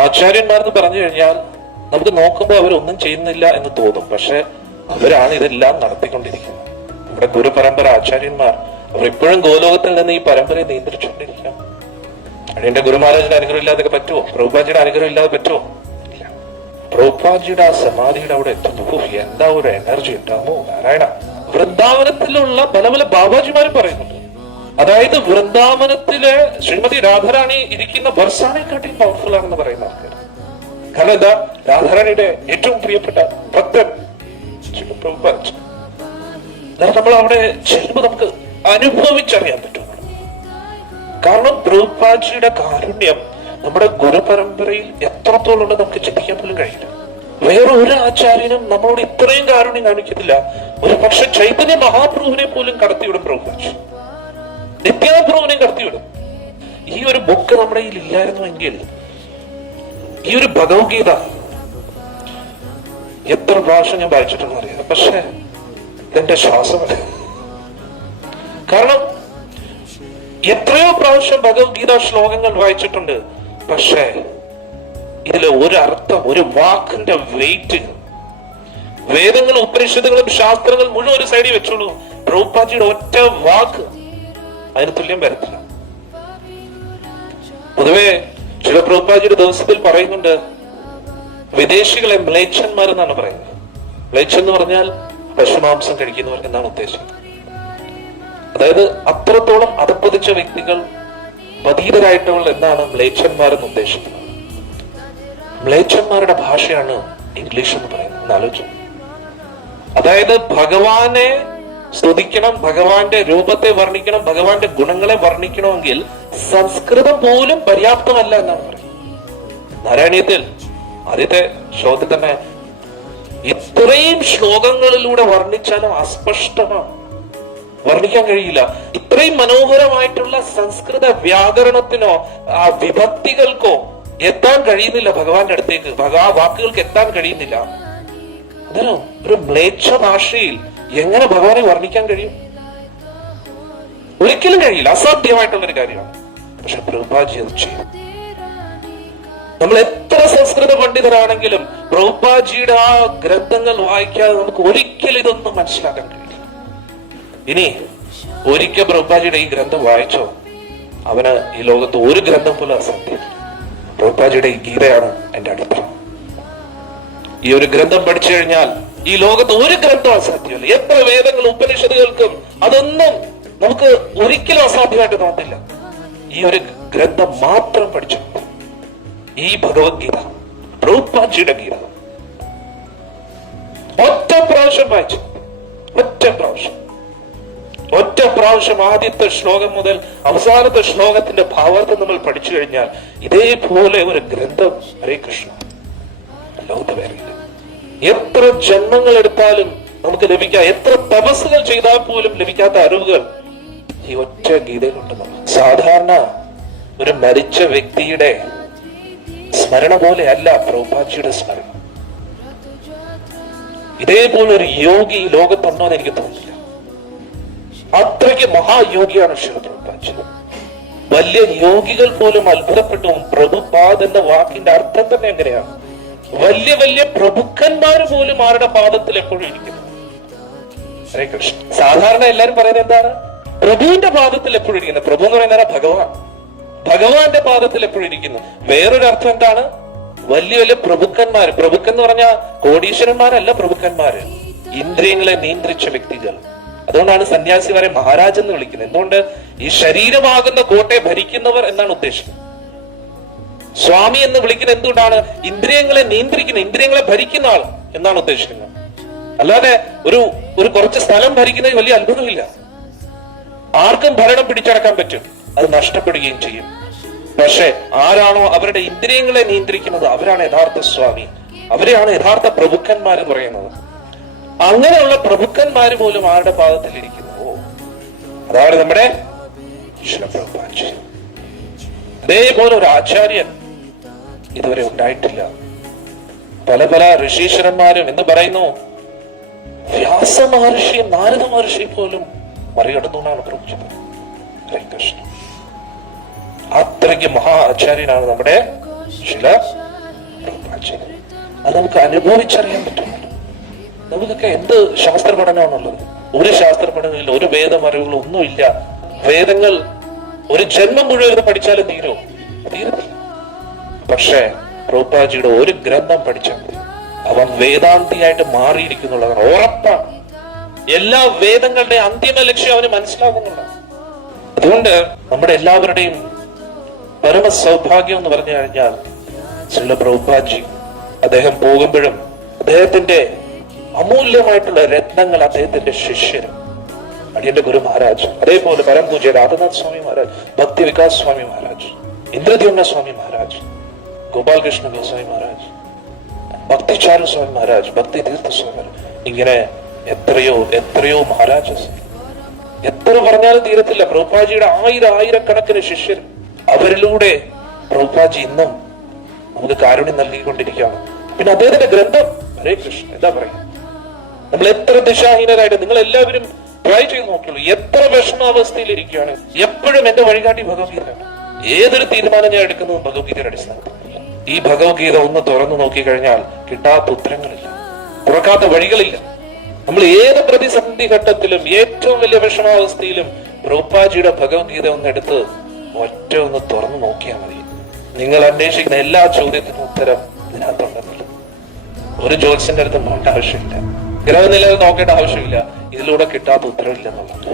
ആചാര്യന്മാരെന്ന് പറഞ്ഞു കഴിഞ്ഞാൽ നമുക്ക് നോക്കുമ്പോൾ അവരൊന്നും ചെയ്യുന്നില്ല എന്ന് തോന്നും. പക്ഷെ അവരാണ് ഇതെല്ലാം നടത്തിക്കൊണ്ടിരിക്കുന്നത്. നമ്മുടെ ഗുരുപരമ്പര ആചാര്യന്മാർ അവർ ഇപ്പോഴും ഗോലോകത്തിൽ നിന്ന് ഈ പരമ്പരയെ നിയന്ത്രിച്ചുകൊണ്ടിരിക്കുകയാണ്. അതിന്റെ ഗുരുമഹാരാജിന്റെ അനുഗ്രഹം ഇല്ലാതെ പറ്റുമോ? പ്രഭുപാജിയുടെ അനുഗ്രഹം ഇല്ലാതെ പറ്റുമോ? ഇല്ല. പ്രഭുപാജിയുടെ ആ സമാധിയുടെ അവിടെ എത്തുന്നു, എന്താ ഒരു എനർജി ഉണ്ടാകുമോ നാരായണ. വൃന്ദാവനത്തിലുള്ള പല പല ബാബാജിമാരും പറയുന്നുണ്ട്. അതായത് വൃന്ദാവനത്തിലെ ശ്രീമതി രാധാറാണി ഇരിക്കുന്ന ബർസാനെക്കാട്ടിയും പവർഫുൾ ആണെന്ന് പറയുന്ന ആൾക്കാർ. കാരണം എന്താ? രാധാറാണിയുടെ ഏറ്റവും പ്രിയപ്പെട്ട ഭക്തൻ പ്രഭുപാജ്. നമ്മൾ അവിടെ ചെല്ലുമ്പോൾ നമുക്ക് അനുഭവിച്ചറിയാൻ പറ്റും. കാരണം പ്രഭുപാജിയുടെ കാരുണ്യം നമ്മുടെ ഗുരുപരമ്പരയിൽ എത്രത്തോളം ഉണ്ട് നമുക്ക് ചിന്തിക്കാൻ പോലും കഴിയില്ല. വേറെ ഒരു ആചാര്യനും നമ്മളോട് ഇത്രയും കാരുണ്യം കാണിക്കുന്നില്ല. ഒരു പക്ഷെ ചൈതന്യ മഹാപ്രഭുവിനെ പോലും കടത്തിവിടും പ്രഭുപാജ്, നിത്യാപ്രഭുവിനെ കടത്തിവിടും. ഈ ഒരു ബുക്ക് നമ്മുടെ കയ്യിൽ ഇല്ലായിരുന്നുവെങ്കിൽ, ഈ ഒരു ഭഗവത്ഗീത എത്ര പ്രാവശ്യം ഞാൻ വായിച്ചിട്ടുണ്ടെന്ന് അറിയാം. പക്ഷെ ഇതെന്റെ ശ്വാസമല്ല. കാരണം എത്രയോ പ്രാവശ്യം ഭഗവത്ഗീത ശ്ലോകങ്ങൾ വായിച്ചിട്ടുണ്ട്. പക്ഷേ ഇതിലെ ഒരർത്ഥം, ഒരു വാക്കിന്റെ വെയിറ്റ്, വേദങ്ങളും ഉപനിഷത്തുകളും ശാസ്ത്രങ്ങളും മുഴുവൻ ഒരു സൈഡിൽ വെച്ചോളൂ, പ്രഭുപാജിയുടെ ഒറ്റ വാക്ക് അതിന് തുല്യം വരത്തില്ല. പൊതുവെ ചില പ്രഭുപാജിയുടെ ദിവസത്തിൽ പറയുന്നുണ്ട്, വിദേശികളെ മ്ലേച്ഛന്മാരെന്നാണ് പറയുന്നത്. മ്ലേച്ഛൻ എന്ന് പറഞ്ഞാൽ പശുമാംസം കഴിക്കുന്നവർ എന്നാണ് ഉദ്ദേശം. അതായത് അത്രത്തോളം അതപ്പതിച്ച വ്യക്തികൾ, പതീതരായിട്ടുള്ള എന്നാണ് മ്ലേച്ഛന്മാരെന്ന് ഉദ്ദേശിക്കുന്നത്. മ്ലേച്ഛന്മാരുടെ ഭാഷയാണ് ഇംഗ്ലീഷ് എന്ന് പറയുന്നത്. ആലോചിച്ചു. അതായത് ഭഗവാനെ സ്തുതിക്കണം, ഭഗവാന്റെ രൂപത്തെ വർണ്ണിക്കണം, ഭഗവാന്റെ ഗുണങ്ങളെ വർണ്ണിക്കണമെങ്കിൽ സംസ്കൃതം പോലും പര്യാപ്തമല്ല എന്നാണ് പറയുന്നത്. നാരായണീയത്തിൽ ആദ്യത്തെ ശ്ലോകത്തിൽ തന്നെ ഇത്രയും ശ്ലോകങ്ങളിലൂടെ വർണ്ണിച്ചാലും അസ്പഷ്ടമാണ്, വർണ്ണിക്കാൻ കഴിയില്ല. ഇത്രയും മനോഹരമായിട്ടുള്ള സംസ്കൃത വ്യാകരണത്തിനോ ആ വിഭക്തികൾക്കോ എത്താൻ കഴിയുന്നില്ല ഭഗവാന്റെ അടുത്തേക്ക്. ആ വാക്കുകൾക്ക് എത്താൻ കഴിയുന്നില്ല. അതിനോ ഒരു മ്ലേച്ഛ ഭാഷയിൽ എങ്ങനെ ഭഗവാനെ വർണ്ണിക്കാൻ കഴിയും? ഒരിക്കലും കഴിയില്ല, അസാധ്യമായിട്ടുള്ളൊരു കാര്യമാണ്. പക്ഷെ പ്രഭുപാജി അത് ചെയ്യും. നമ്മൾ എത്ര സംസ്കൃത പണ്ഡിതരാണെങ്കിലും പ്രഭുപാജിയുടെ ആ ഗ്രന്ഥങ്ങൾ വായിക്കാതെ നമുക്ക് ഒരിക്കലും ഇതൊന്നും മനസ്സിലാക്കാൻ കഴിയില്ല. ഇനി ഒരിക്കൽ പ്രഭുപാജിയുടെ ഈ ഗ്രന്ഥം വായിച്ചോ, അവന് ഈ ലോകത്ത് ഒരു ഗ്രന്ഥം പോലും അസാധ്യം. പ്രഭുപാജിയുടെ ഈ ഗീതയാണ് എന്റെ അടിത്തറ. ഈ ഒരു ഗ്രന്ഥം പഠിച്ചു കഴിഞ്ഞാൽ ഈ ലോകത്ത് ഒരു ഗ്രന്ഥം അസാധ്യമല്ല. എത്ര വേദങ്ങളും ഉപനിഷത്തുകൾക്കും അതൊന്നും നമുക്ക് ഒരിക്കലും അസാധ്യമായിട്ട് തോന്നില്ല. ഈ ഒരു ഗ്രന്ഥം മാത്രം പഠിച്ചു, ഈ ഭഗവത്ഗീത, പ്രഭുപാജിയുടെ ഗീത ഒറ്റ പ്രാവശ്യം വായിച്ചു, ഒറ്റ പ്രാവശ്യം ആദ്യത്തെ ശ്ലോകം മുതൽ അവസാനത്തെ ശ്ലോകത്തിന്റെ ഭാവാർത്ഥം നമ്മൾ പഠിച്ചു കഴിഞ്ഞാൽ ഇതേപോലെ ഒരു ഗ്രന്ഥം, ഹരേ കൃഷ്ണ, ലോകത്ത് വേറില്ല. എത്ര ജന്മങ്ങൾ എടുത്താലും നമുക്ക് ലഭിക്കാം, എത്ര തപസ്സുകൾ ചെയ്താൽ പോലും ലഭിക്കാത്ത അറിവുകൾ ഈ ഒറ്റ ഗീതയിലുണ്ട്. സാധാരണ ഒരു മരിച്ച വ്യക്തിയുടെ സ്മരണ പോലെ അല്ല പ്രഭുപാജിയുടെ സ്മരണ. ഇതേപോലെ ഒരു യോഗി ഈ ലോകത്തുണ്ടോ എന്ന് എനിക്ക് തോന്നുന്നില്ല. അത്രയ്ക്ക് മഹായോഗിയാണ് ശ്രീ പ്രഭുപാജി. വലിയ യോഗികൾ പോലും അത്ഭുതപ്പെട്ടു. പ്രഭുപാദ് എന്ന വാക്കിന്റെ അർത്ഥം തന്നെ എങ്ങനെയാണ്? വലിയ വലിയ പ്രഭുക്കന്മാര് പോലും ആരുടെ പാദത്തിൽ എപ്പോഴും ഇരിക്കുന്നു. ഹരേ കൃഷ്ണ. സാധാരണ എല്ലാരും പറയുന്നത് എന്താണ്? പ്രഭുവിന്റെ പാദത്തിൽ എപ്പോഴും ഇരിക്കുന്നത്. പ്രഭു എന്ന് പറയുന്നത് ഭഗവാൻ, ഭഗവാന്റെ പാദത്തിൽ എപ്പോഴും ഇരിക്കുന്നു. വേറൊരു അർത്ഥം എന്താണ്? വലിയ വലിയ പ്രഭുക്കന്മാര്. പ്രഭുക്കൻ എന്ന് പറഞ്ഞാൽ കോടീശ്വരന്മാരല്ല പ്രഭുക്കന്മാര്, ഇന്ദ്രിയങ്ങളെ നിയന്ത്രിച്ച വ്യക്തികൾ. അതുകൊണ്ടാണ് സന്യാസിമാരെ മഹാരാജ് എന്ന് വിളിക്കുന്നത്. എന്തുകൊണ്ട്? ഈ ശരീരമാകുന്ന കോട്ടയെ ഭരിക്കുന്നവർ എന്നാണ് ഉദ്ദേശിക്കുന്നത്. സ്വാമി എന്ന് വിളിക്കുന്നത് എന്തുകൊണ്ടാണ്? ഇന്ദ്രിയങ്ങളെ നിയന്ത്രിക്കുന്ന, ഇന്ദ്രിയങ്ങളെ ഭരിക്കുന്ന ആൾ എന്നാണ് ഉദ്ദേശിക്കുന്നത്. അല്ലാതെ ഒരു കുറച്ച് സ്ഥലം ഭരിക്കുന്നത് വലിയ അത്ഭുതമില്ല. ആർക്കും ഭരണം പിടിച്ചടക്കാൻ പറ്റും, അത് നഷ്ടപ്പെടുകയും ചെയ്യും. പക്ഷെ ആരാണോ അവരുടെ ഇന്ദ്രിയങ്ങളെ നിയന്ത്രിക്കുന്നത് അവരാണ് യഥാർത്ഥ സ്വാമി, അവരെയാണ് യഥാർത്ഥ പ്രഭുക്കന്മാർ പറയുന്നത്. അങ്ങനെയുള്ള പ്രഭുക്കന്മാര് പോലും ആരുടെ പാദത്തിൽ ഇരിക്കുന്നു? അതാണ് നമ്മുടെ പ്രഭുപാജി. അതേപോലെ ഒരു ആചാര്യൻ ഇതുവരെ ഉണ്ടായിട്ടില്ല. പല പല ഋഷീശ്വരന്മാരും എന്ന് പറയുന്നു, വ്യാസ മഹർഷിയും നാരദ മഹർഷി പോലും മറികടന്നു എന്നാണ് പ്രഭുജി. ഹരേ കൃഷ്ണ. അത്രയ്ക്ക് മഹാ ആചാര്യനാണ് നമ്മുടെ ശ്രീല പ്രവചനം. അത് നമുക്ക് അനുഭവിച്ചറിയാൻ പറ്റുമല്ലോ. നമുക്കൊക്കെ എന്ത് ശാസ്ത്ര പഠനമാണുള്ളത്? ഒരു ശാസ്ത്ര പഠനമില്ല, ഒരു വേദമറിവുകളും ഒന്നുമില്ല. വേദങ്ങൾ ഒരു ജന്മം മുഴുവൻ പഠിച്ചാലും തീരത്തില്ല. പക്ഷേ പ്രഭുപാജിയുടെ ഒരു ഗ്രന്ഥം പഠിച്ചാൽ അവൻ വേദാന്തിയായിട്ട് മാറിയിരിക്കുന്നുള്ളതാണ് ഉറപ്പാണ്. എല്ലാ വേദങ്ങളുടെ അന്തിമ ലക്ഷ്യം അവന് മനസ്സിലാകുന്നുണ്ട്. അതുകൊണ്ട് നമ്മുടെ എല്ലാവരുടെയും പരമ സൗഭാഗ്യം എന്ന് പറഞ്ഞു കഴിഞ്ഞാൽ ശ്രീല പ്രഭുപാജി അദ്ദേഹം പോകുമ്പോഴും അദ്ദേഹത്തിന്റെ അമൂല്യമായിട്ടുള്ള രത്നങ്ങൾ അദ്ദേഹത്തിന്റെ ശിഷ്യരും അടിയന്റെ ഗുരു മഹാരാജ്, അതേപോലെ പരം പൂജ്യ രാധാനാഥ് സ്വാമി മഹാരാജ്, ഭക്തി വികാസ് സ്വാമി മഹാരാജ്, ഇന്ദ്രദ്യുമ്ന സ്വാമി മഹാരാജ്, ഗോപാലകൃഷ്ണ ഗോസ്വാമി മഹാരാജ്, ഭക്തി ചാരു സ്വാമി മഹാരാജ്, ഭക്തി തീർത്ഥ സ്വാമി മഹാരാജ്, ഇങ്ങനെ എത്രയോ മഹാരാജസ്. എത്ര പറഞ്ഞാലും തീരത്തില്ല. പ്രഭുപാജിയുടെ ആയിരക്കണക്കിന് ശിഷ്യർ, അവരിലൂടെ പ്രഭുപാജി ഇന്നും നമുക്ക് കാരുണ്യം നൽകിക്കൊണ്ടിരിക്കുകയാണ്. പിന്നെ അദ്ദേഹത്തിന്റെ ഗ്രന്ഥം ഹരേ കൃഷ്ണ എന്താ പറയുക, നമ്മൾ എത്ര ദിശാഹീനരായിട്ട് നിങ്ങൾ എല്ലാവരും ട്രൈ ചെയ്ത് നോക്കിയുള്ളൂ. എത്ര വിഷമാവസ്ഥയിൽ ഇരിക്കുകയാണ്, എപ്പോഴും എന്റെ വഴികാട്ടി ഭഗവത്ഗീതയാണ്. ഏതൊരു തീരുമാനം ഞാൻ എടുക്കുന്നതും ഭഗവത്ഗീതയുടെ അടിസ്ഥാനത്തിൽ. ഈ ഭഗവത്ഗീത ഒന്ന് തുറന്നു നോക്കിക്കഴിഞ്ഞാൽ കിട്ടാത്ത ഉത്തരങ്ങളില്ല, തുറക്കാത്ത വഴികളില്ല. നമ്മൾ ഏത് പ്രതിസന്ധി ഘട്ടത്തിലും ഏറ്റവും വലിയ വിഷമാവസ്ഥയിലും പ്രഭുപാജിയുടെ ഭഗവത്ഗീത ഒന്നെടുത്ത് ഒന്ന് തുറന്നു നോക്കിയാൽ മതി. നിങ്ങൾ അന്വേഷിക്കുന്ന എല്ലാ ചോദ്യത്തിനും ഉത്തരം ഇതിനകത്തുണ്ടെന്നില്ല. ഒരു ജ്യോത്സ്യന്റെ അടുത്ത് പോകേണ്ട ആവശ്യമില്ല, ഗ്രഹനില നോക്കേണ്ട ആവശ്യമില്ല. ഇതിലൂടെ കിട്ടാത്ത ഉത്തരവില്ലെന്നുള്ളത്.